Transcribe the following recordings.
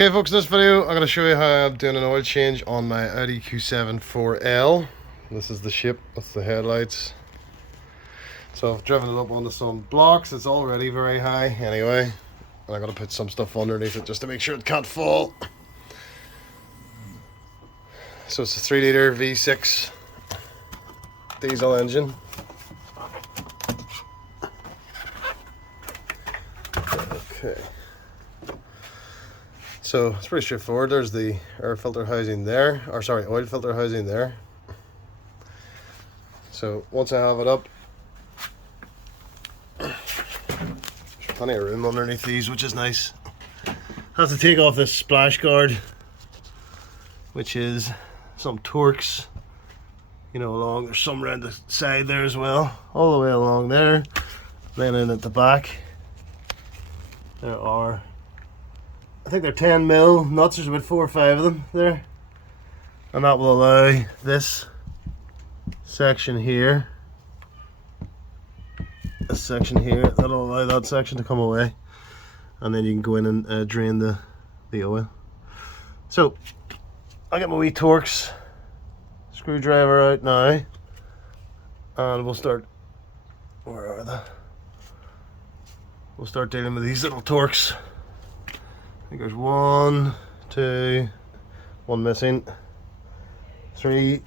Okay folks, in this video I'm going to show you how I'm doing an oil change on my Audi Q7 4L. This is the shape, that's the headlights. So I've driven it up onto some blocks, it's already very high anyway. And I'm going to put some stuff underneath it just to make sure it can't fall. So it's a 3 litre V6 diesel engine. Okay. So it's pretty straightforward. There's the air filter housing there, or sorry, oil filter housing there. So once I have it up, there's plenty of room underneath these, which is nice. I have to take off this splash guard, which is some Torx, you know, along, there's some around the side there as well, all the way along there. Then in at the back, there are, I think they're 10mm nuts, there's about 4 or 5 of them there. And that will allow this section here, that'll allow that section to come away. And then you can go in and drain the oil. So, I'll get my wee Torx screwdriver out now. And we'll start, where are they? We'll start dealing with these little Torx. I think there's 1, 2, 1 missing, 3,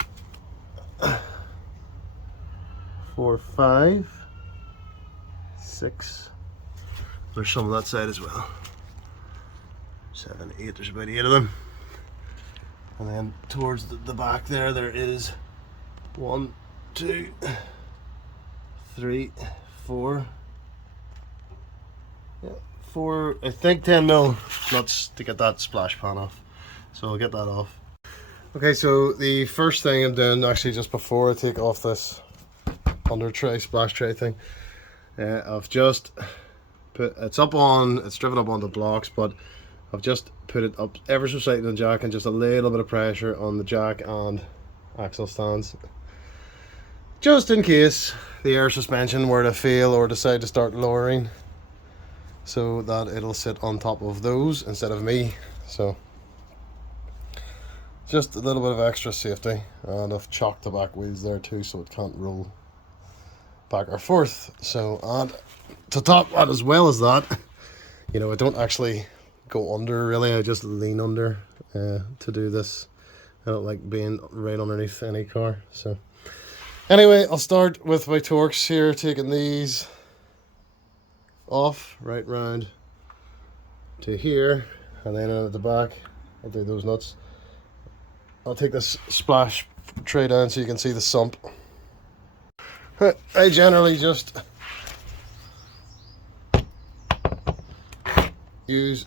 4, 5, 6. There's some on that side as well. 7, 8, there's about 8 of them. And then towards the back there is 1, 2, 3, 4. Yeah, 4, I think 10mm nuts to get that splash pan off. So I'll get that off. Okay, so the first thing I'm doing, actually just before I take off this under tray, splash tray thing, I've just put, it's driven up onto blocks, but I've just put it up ever so slightly on the jack and just a little bit of pressure on the jack and axle stands. Just in case the air suspension were to fail or decide to start lowering, so that it'll sit on top of those instead of me. So just a little bit of extra safety, and I've chocked the back wheels there too so it can't roll back or forth. So, and to top that, as well as that, you know, I don't actually go under really, I just lean under to do this. I don't like being right underneath any car. So anyway, I'll start with my Torx here, taking these off right round to here, and then at the back I'll do those nuts. I'll take this splash tray down so you can see the sump. I generally just use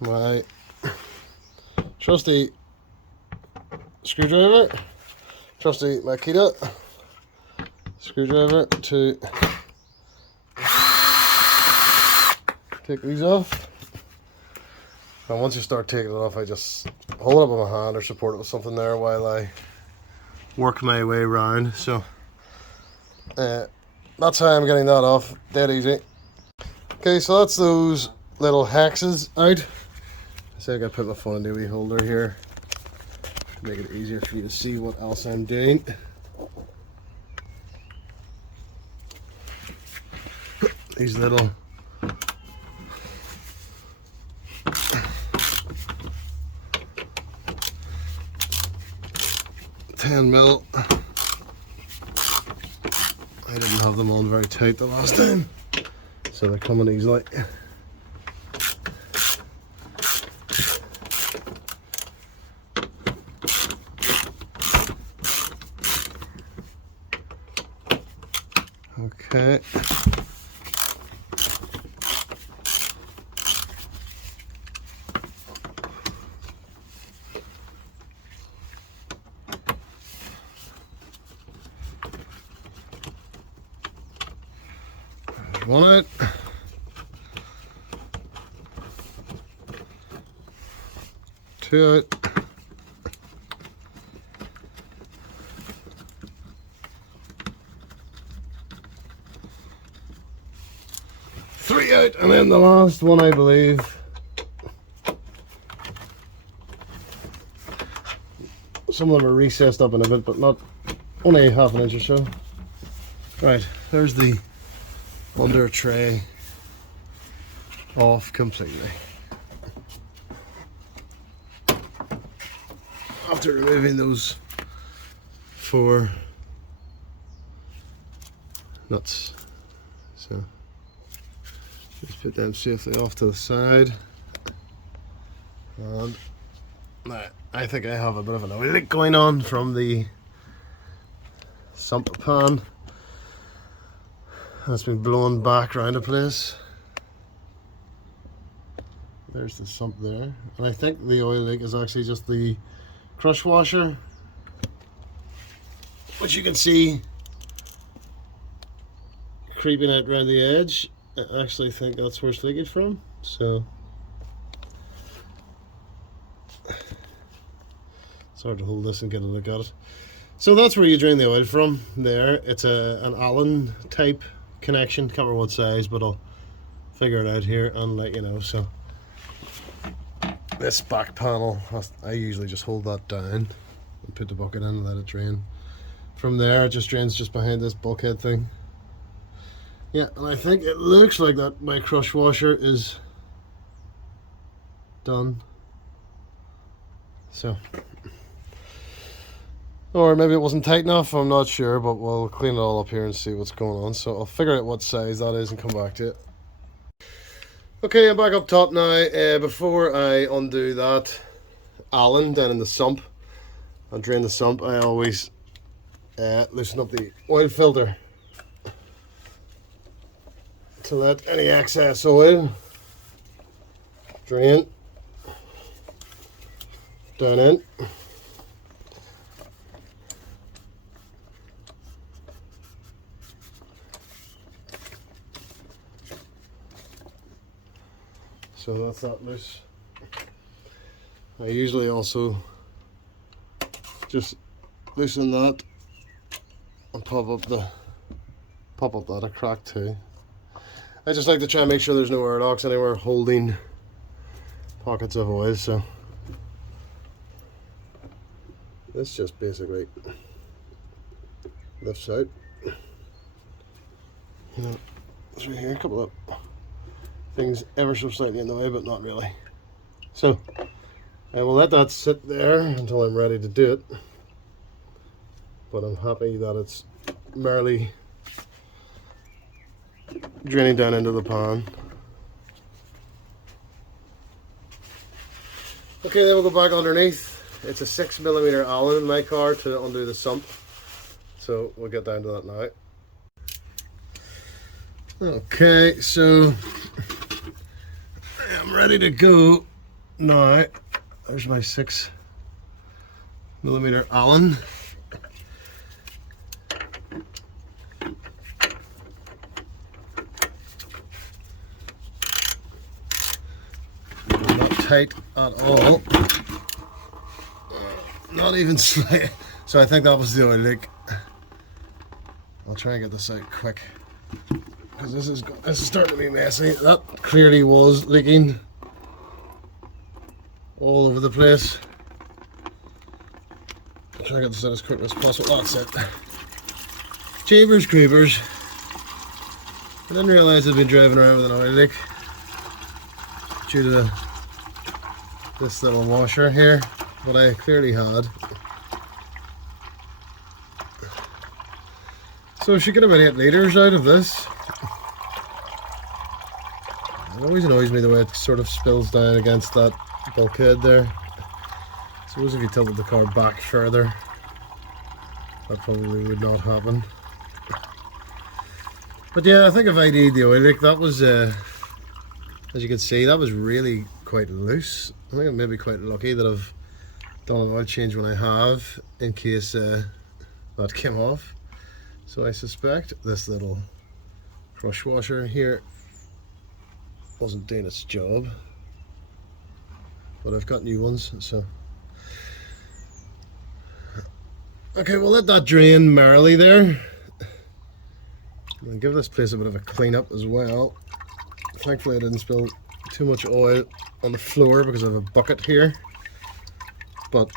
my trusty screwdriver, trusty Makita screwdriver to take these off. And once you start taking it off, I just hold it up with my hand or support it with something there while I work my way around. So that's how I'm getting that off, dead easy. Okay, so that's those little hexes out. So I gotta put my phone in the wee holder here to make it easier for you to see what else I'm doing. These little 10mm. I didn't have them on very tight the last time, so they're coming easily. Okay. There's one out. Two out. 3 out, and then the last one, I believe. Some of them are recessed up in a bit, but not only half an inch or so. Right, there's the under tray off completely. After removing those 4 nuts, so just put them safely off to the side. And I think I have a bit of an oil leak going on from the sump pan. That's been blown back around the place. There's the sump there, and I think the oil leak is actually just the crush washer, which you can see creeping out around the edge. I actually think that's where it's leaking from. So it's hard to hold this and get a look at it. So that's where you drain the oil from there. It's an Allen type connection. Can't remember what size, but I'll figure it out here and let you know. So this back panel, I usually just hold that down and put the bucket in and let it drain. From there it just drains just behind this bulkhead thing. Yeah, and I think it looks like that my crush washer is done. So, or maybe it wasn't tight enough, I'm not sure, but we'll clean it all up here and see what's going on. So I'll figure out what size that is and come back to it. Okay, I'm back up top now. Before I undo that Allen down in the sump and drain the sump, I always loosen up the oil filter to let any excess oil drain down in. So that's that loose. I usually also just loosen that and pop up that a crack too. I just like to try and make sure there's no airlocks anywhere holding pockets of oil, so this just basically lifts out. Through here, a couple of things ever so slightly in the way, but not really. So I will let that sit there until I'm ready to do it, but I'm happy that it's merely draining down into the pan. Okay, then we'll go back underneath. It's a 6mm Allen in my car to undo the sump, so we'll get down to that now. Okay, so I'm ready to go now. There's my 6mm Allen. Not tight at all. Not even slight. So I think that was the oil leak. I'll try and get this out quick, because this is starting to be messy. That clearly was leaking all over the place. I'll try and get this out as quick as possible. That's it. Jeepers creepers. I didn't realise I'd been driving around with an oil leak due to this little washer here, but I clearly had. So I should get about 8 litres out of this. It always annoys me the way it sort of spills down against that bulkhead there. I suppose if you tilted the car back further, that probably would not happen. But yeah, I think if I did the oil leak, that was, as you can see, that was really quite loose. I think I'm maybe quite lucky that I've done an oil change when I have, in case that came off. So I suspect this little crush washer here wasn't doing its job, but I've got new ones, so. Okay, we'll let that drain merrily there. And give this place a bit of a clean up as well. Thankfully I didn't spill too much oil on the floor because I have a bucket here. But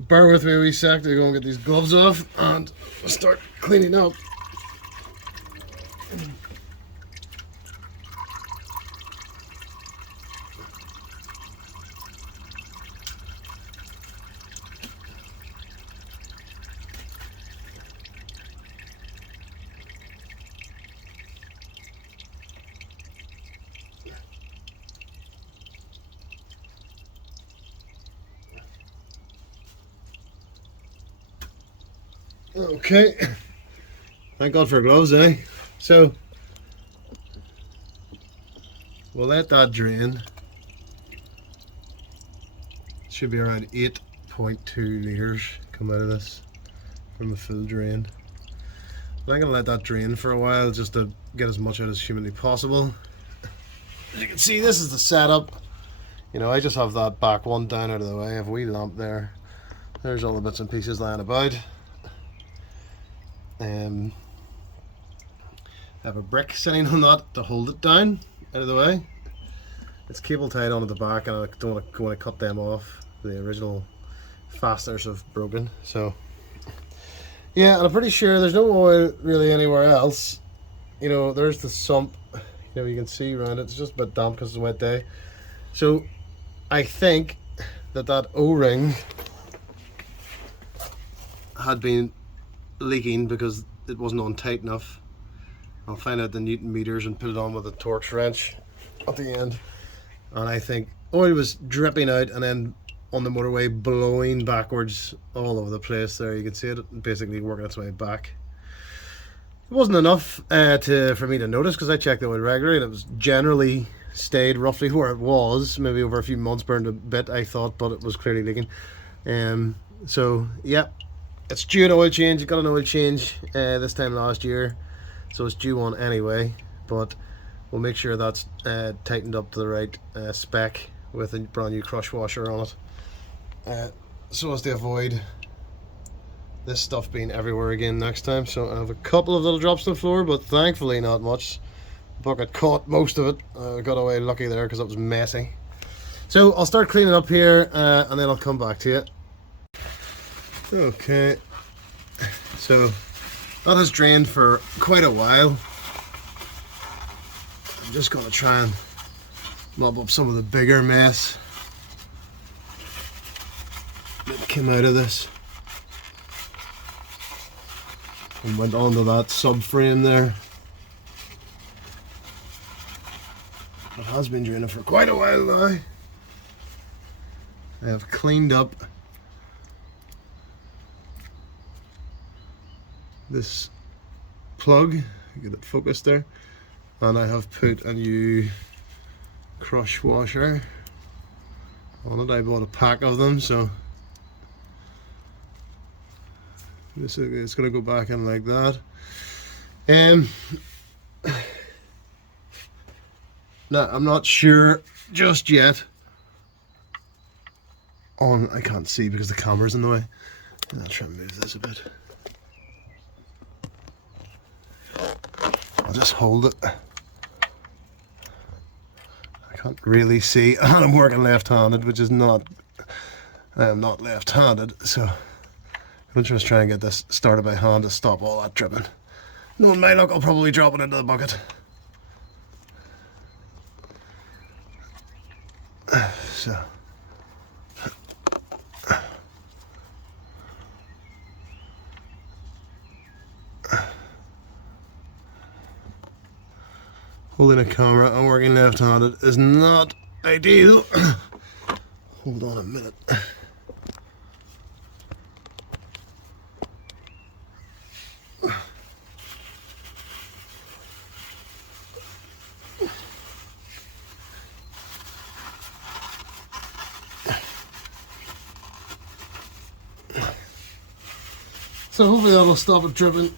bear with me a wee sec to go and get these gloves off and start cleaning up. Okay, thank God for gloves, eh? So we'll let that drain. It should be around 8.2 litres come out of this from the full drain. But I'm gonna let that drain for a while just to get as much out as humanly possible. As you can see, this is the setup. You know, I just have that back one down out of the way. I have a wee lamp there. There's all the bits and pieces lying about. I have a brick sitting on that to hold it down out of the way. It's cable tied onto the back and I don't want to cut them off. The original fasteners have broken. So yeah, and I'm pretty sure there's no oil really anywhere else. You know, there's the sump. You know, you can see around it. It's just a bit damp because it's a wet day. So I think that O-ring had been leaking because it wasn't on tight enough. I'll find out the Newton meters and put it on with a Torx wrench at the end. And I think oil was dripping out and then on the motorway blowing backwards all over the place. There you can see it basically working its way back. It wasn't enough for me to notice because I checked the oil regularly and it was generally stayed roughly where it was. Maybe over a few months burned a bit, I thought, but it was clearly leaking. So yeah, it's due an oil change. It got an oil change this time last year, so it's due one anyway, but we'll make sure that's tightened up to the right spec with a brand new crush washer on it, so as to avoid this stuff being everywhere again next time. So I have a couple of little drops on the floor, but thankfully not much. The bucket caught most of it. I got away lucky there because it was messy. So I'll start cleaning up here and then I'll come back to you. Okay, so that has drained for quite a while. I'm just going to try and mop up some of the bigger mess that came out of this and went onto that subframe there. It has been draining for quite a while now. I have cleaned up this plug, get it focused there, and I have put a new crush washer on it. I bought a pack of them, so this is, it's going to go back in like that. Now I'm not sure just yet on, I can't see because the camera's in the way. I'll try and move this a bit. I'll just hold it. I can't really see, and I'm working left-handed, which is not, I am not left-handed, so I'm going to just try and get this started by hand to stop all that dripping. Knowing my luck, I'll probably drop it into the bucket. So holding a camera and working left-handed is not ideal. Hold on a minute. So hopefully that'll stop it dripping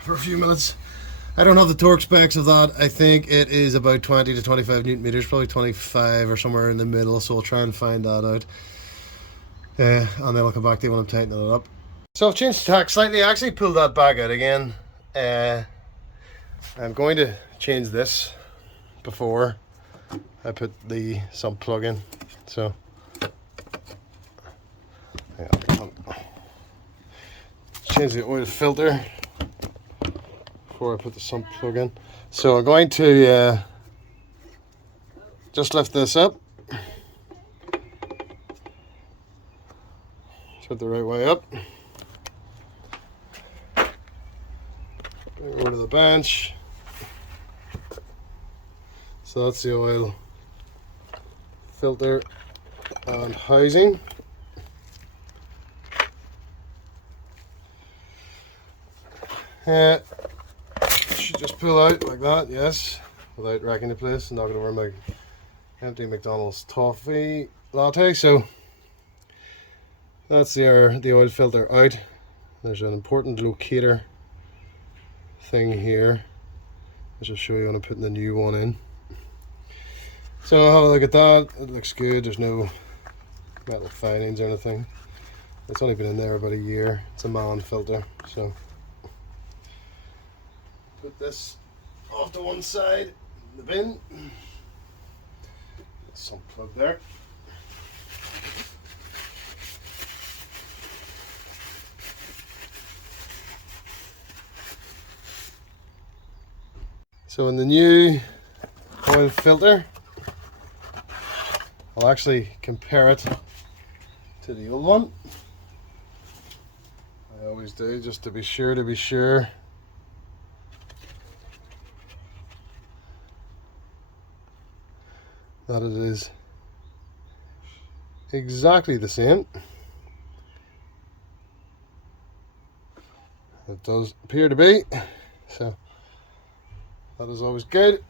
for a few minutes. I don't have the torque specs of that. I think it is about 20 to 25 newton meters, probably 25 or somewhere in the middle, so I'll try and find that out. And then I'll come back to you when I'm tightening it up. So I've changed the tack slightly. I actually pulled that back out again. I'm going to change this before I put the sump plug in. So I'll change the oil filter before I put the sump plug in. So I'm going to just lift this up. Put the right way up. Over to the bench. So that's the oil filter and housing. Should just pull out like that, yes, without wrecking the place and knocking over my empty McDonald's toffee latte. So that's the oil filter out. There's an important locator thing here. I'll just show you when I'm putting the new one in. So I'll have a look at that. It looks good. There's no metal filings or anything. It's only been in there about a year. It's a man filter. So put this off to one side in the bin. Some plug there. So in the new oil filter, I'll actually compare it to the old one. I always do, just to be sure that it is exactly the same. It does appear to be, so that is always good.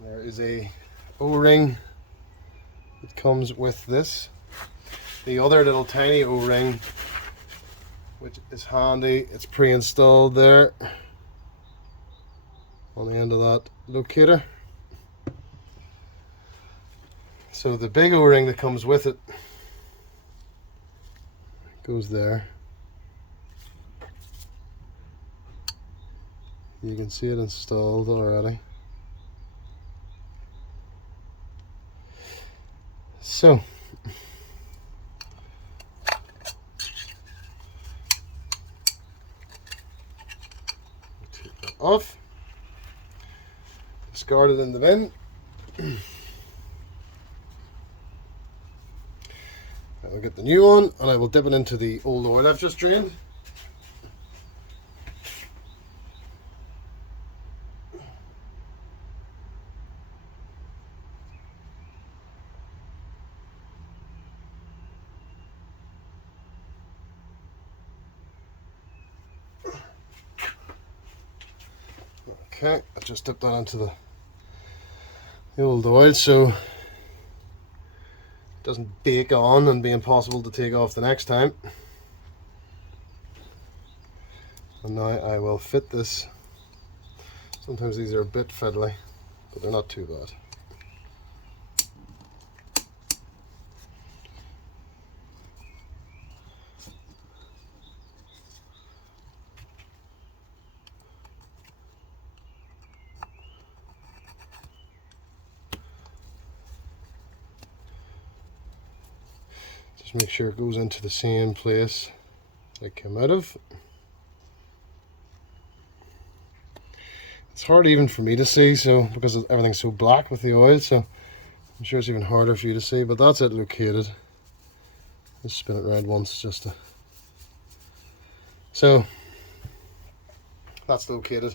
There is a O-ring that comes with this. The other little tiny O-ring, which is handy, it's pre-installed there on the end of that locator. So the big O-ring that comes with it goes there. You can see it installed already. So take that off, discard it in the bin. I'll get the new one and I will dip it into the old oil I've just drained. Okay, I just dipped that into the old oil so it doesn't bake on and be impossible to take off the next time. And now I will fit this. Sometimes these are a bit fiddly, but they're not too bad. Just make sure it goes into the same place it came out of. It's hard even for me to see, so because everything's so black with the oil, so I'm sure it's even harder for you to see, but that's it located. Just spin it around once just to... So that's located.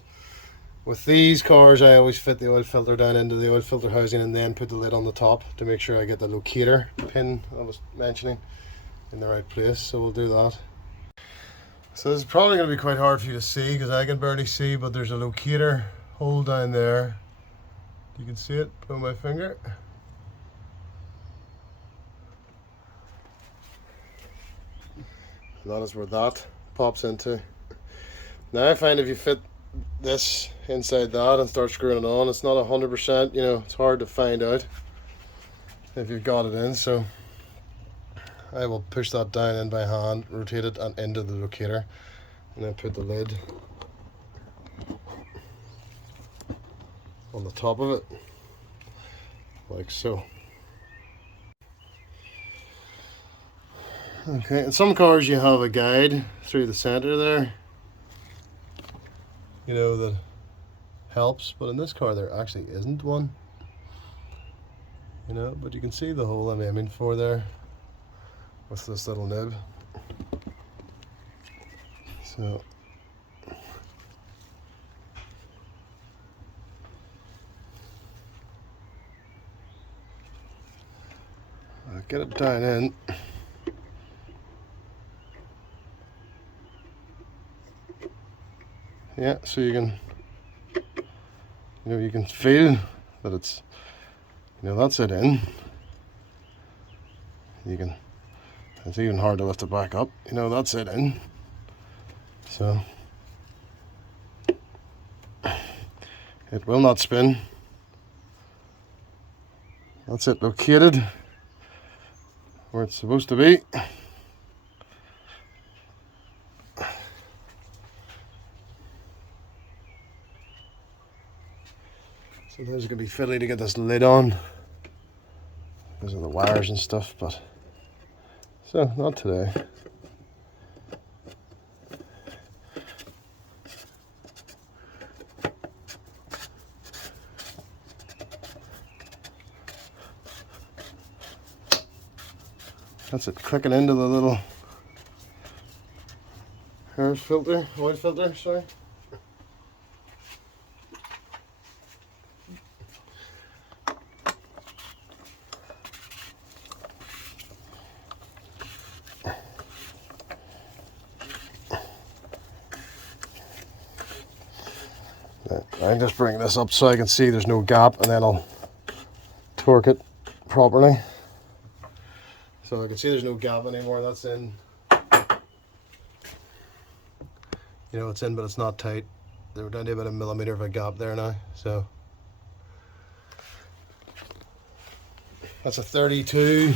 With these cars I always fit the oil filter down into the oil filter housing and then put the lid on the top to make sure I get the locator pin I was mentioning in the right place, so we'll do that. So this is probably going to be quite hard for you to see because I can barely see, but there's a locator hole down there. You can see it, put my finger. That is where that pops into. Now I find if you fit this inside that and start screwing it on, it's not 100%, you know, it's hard to find out if you've got it in, so I will push that down in by hand, rotate it and into the locator, and then put the lid on the top of it, like so. Okay, in some cars you have a guide through the center there, you know, that helps, but in this car there actually isn't one, you know, but you can see the hole I'm aiming for there with this little nib. So I'll get it down in. Yeah, so you can, you can feel that it's, that's it in. You can, it's even hard to lift it back up, that's it in. So it will not spin. That's it located where it's supposed to be. Sometimes it can be fiddly to get this lid on because of the wires and stuff, but so not today. That's it, clicking into the little oil filter, sorry. I just bring this up so I can see there's no gap, and then I'll torque it properly. So I can see there's no gap anymore. That's in. It's in, but it's not tight. They were down to about 1 millimeter of a gap there now. So that's a 32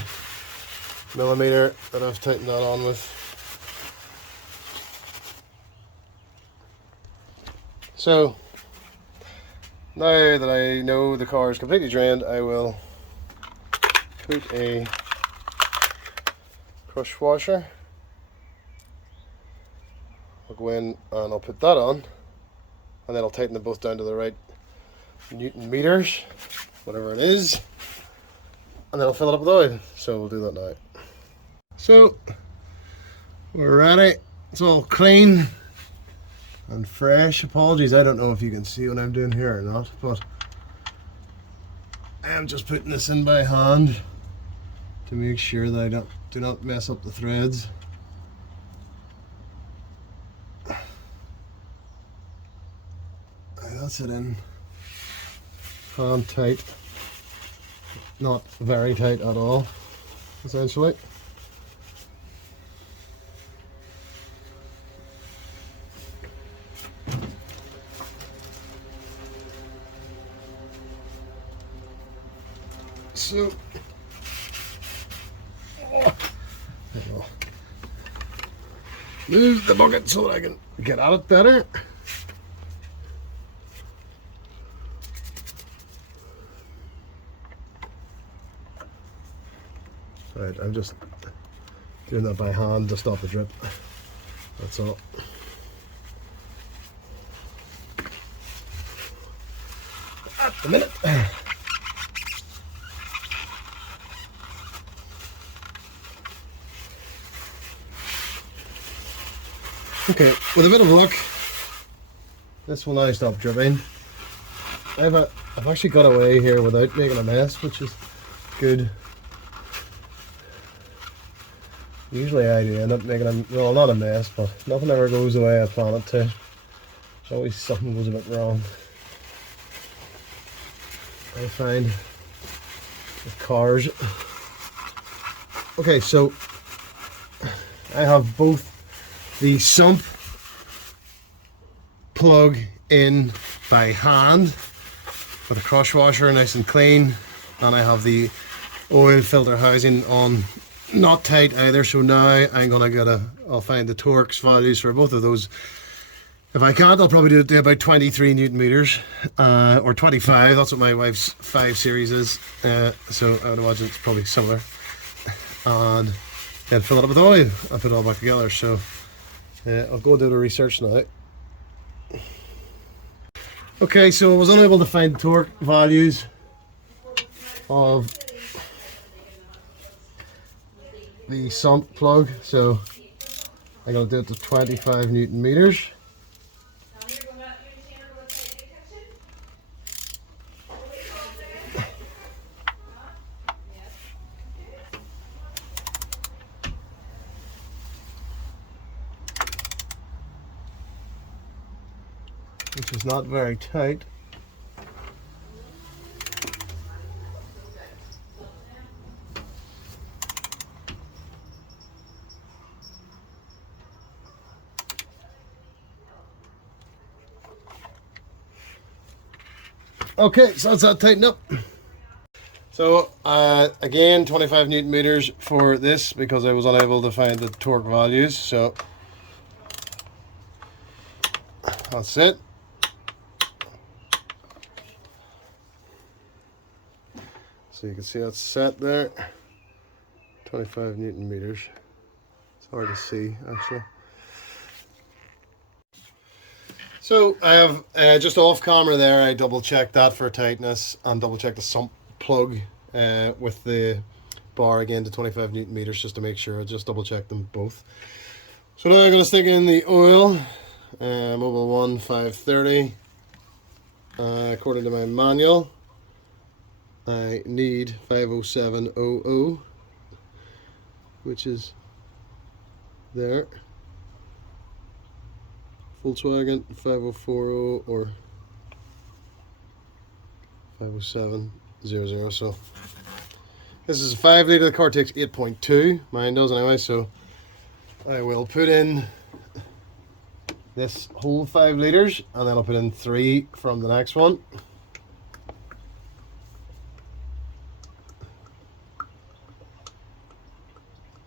millimeter that I've tightened that on with. So now that I know the car is completely drained, I will put a crush washer. I'll go in and I'll put that on, and then I'll tighten them both down to the right Newton meters, whatever it is, and then I'll fill it up with oil. So we'll do that now. So we're ready. It's all clean and fresh. Apologies, I don't know if you can see what I'm doing here or not, but I am just putting this in by hand to make sure that I do not mess up the threads. That's it in. Hand tight. Not very tight at all, essentially. So, move the bucket so that I can get at it better. Right, I'm just doing that by hand to stop the drip. That's all. At the minute. Okay, with a bit of luck, this will now stop dripping. I've actually got away here without making a mess, which is good. Usually I do end up making a, well, not a mess, but nothing ever goes the way I plan it to. There's always something goes a bit wrong, I find, with cars. Okay, so I have both the Sump plug in by hand with a crush washer, nice and clean, and I have the oil filter housing on not tight either. So now I'm gonna I'll find the torques values for both of those. If I can't, I'll probably do it to about 23 Newton meters, or 25. That's what my wife's 5 Series is. So I would imagine it's probably similar. And then fill it up with oil and put it all back together. So I'll go do the research now. Okay, so I was unable to find the torque values of the Sump plug, so I'm going to do it to 25 Newton meters. Which is not very tight. Okay, so that's that tightened up. So again, 25 Newton meters for this because I was unable to find the torque values. So that's it. So you can see that's set there. 25 Newton meters. It's hard to see actually. So I have just off camera there, I double checked that for tightness and double checked the sump plug with the bar again to 25 Newton meters just to make sure. I just double checked them both. So now I'm going to stick in the oil, Mobil 1 530. According to my manual, I need 50700, which is there. Volkswagen 5040 or 50700. So this is a 5 litre. The car takes 8.2. Mine does anyway. So I will put in this whole 5 litres and then I'll put in 3 from the next one.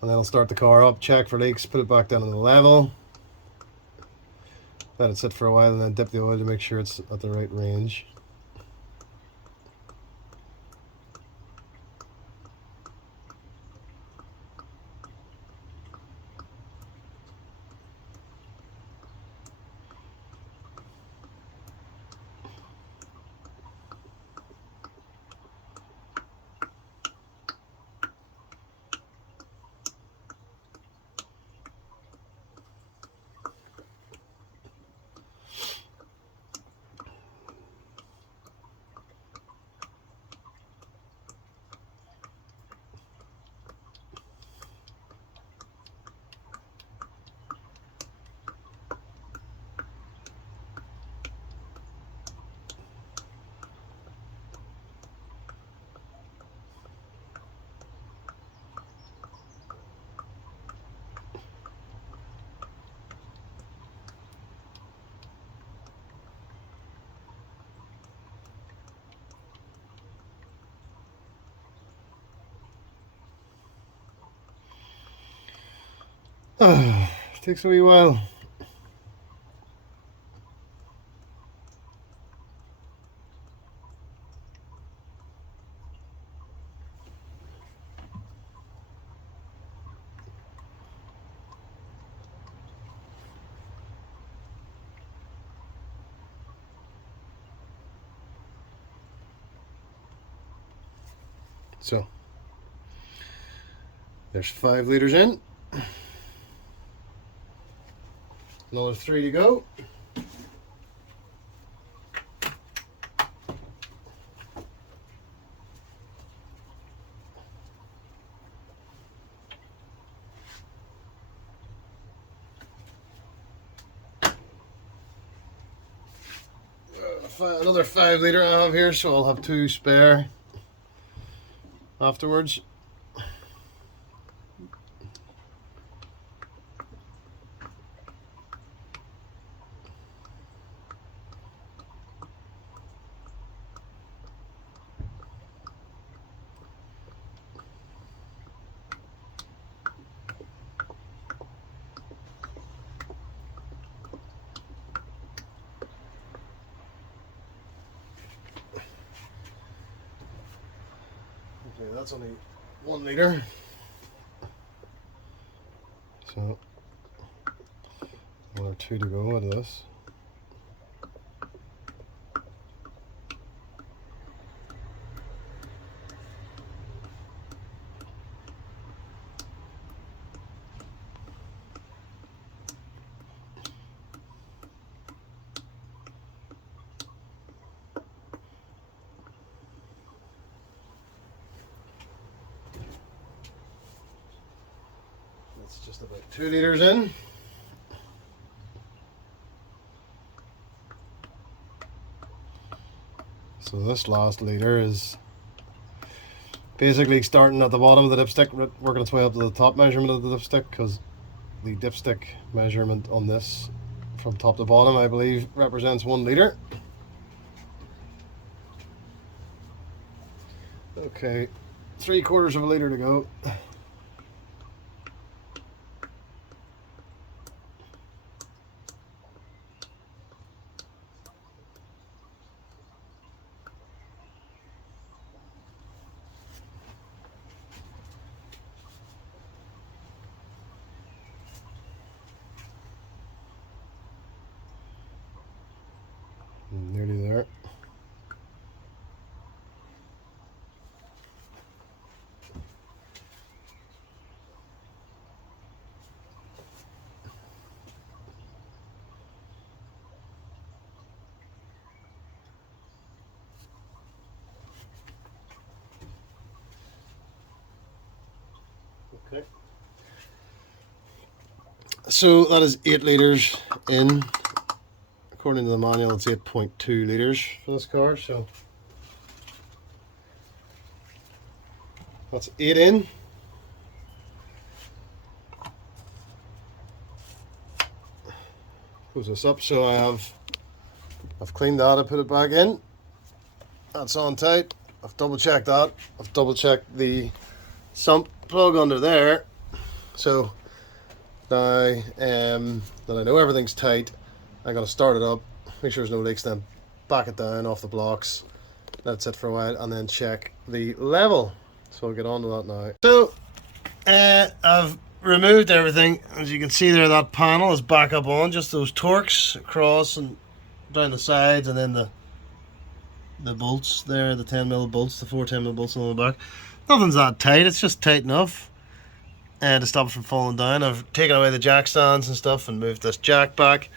And then I'll start the car up, check for leaks, put it back down on the level. Let it sit for a while and then dip the oil to make sure it's at the right range. Takes a wee while. So there's 5 litres in. Another 3 to go. Another 5 litre I have here, so I'll have 2 spare afterwards. that's only 1 litre. So, 1 or 2 to go out of this. That's just about 2 litres in. So this last litre is basically starting at the bottom of the dipstick, working its way up to the top measurement of the dipstick, because the dipstick measurement on this from top to bottom, I believe, represents 1 litre. Okay, 3/4 of a litre to go. Nearly there. Okay. So that is 8 litres in. According to the manual, it's 8.2 litres for this car, so that's 8 in. Close this up. So I've cleaned that, I put it back in. That's on tight. I've double checked that. I've double checked the sump plug under there. So now that I know everything's tight, I'm going to start it up, make sure there's no leaks, then back it down off the blocks, let it sit for a while, and then check the level. So I'll get on to that now. So I've removed everything. As you can see there, that panel is back up on, just those torques across and down the sides, and then the bolts there, the 10mm bolts, the 4 10mm bolts on the back. Nothing's that tight, it's just tight enough to stop it from falling down. I've taken away the jack stands and stuff and moved this jack back.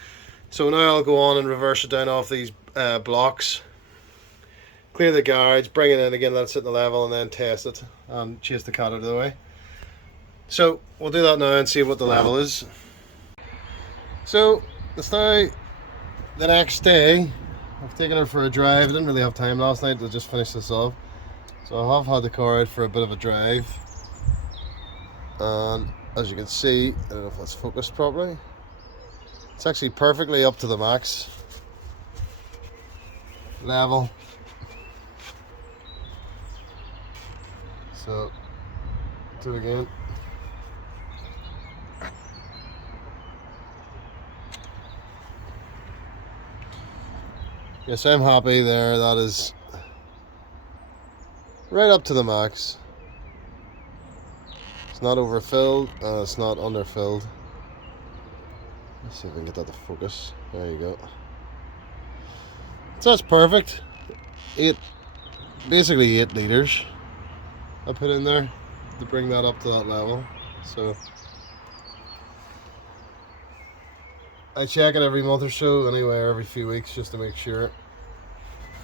So now I'll go on and reverse it down off these blocks, clear the garage, bring it in again, let it sit in the level, and then test it and chase the cat out of the way. So we'll do that now and see what the level is. So it's now the next day. I've taken her for a drive. I didn't really have time last night to just finish this off, so I have had the car out for a bit of a drive, and as you can see, I don't know if that's focused properly, it's actually perfectly up to the max level. So do it again. Yes, I'm happy there. That is right up to the max. It's not overfilled and it's not underfilled. Let's see if we can get that to focus. There you go. So that's perfect. Basically 8 litres I put in there to bring that up to that level. So I check it every month or so, anyway, every few weeks, just to make sure.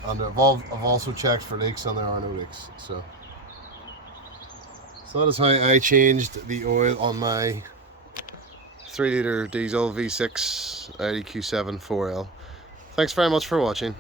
And I've also checked for leaks, and there are no leaks. So that is how I changed the oil on my 3 litre diesel V6 Audi Q7 4L. Thanks very much for watching.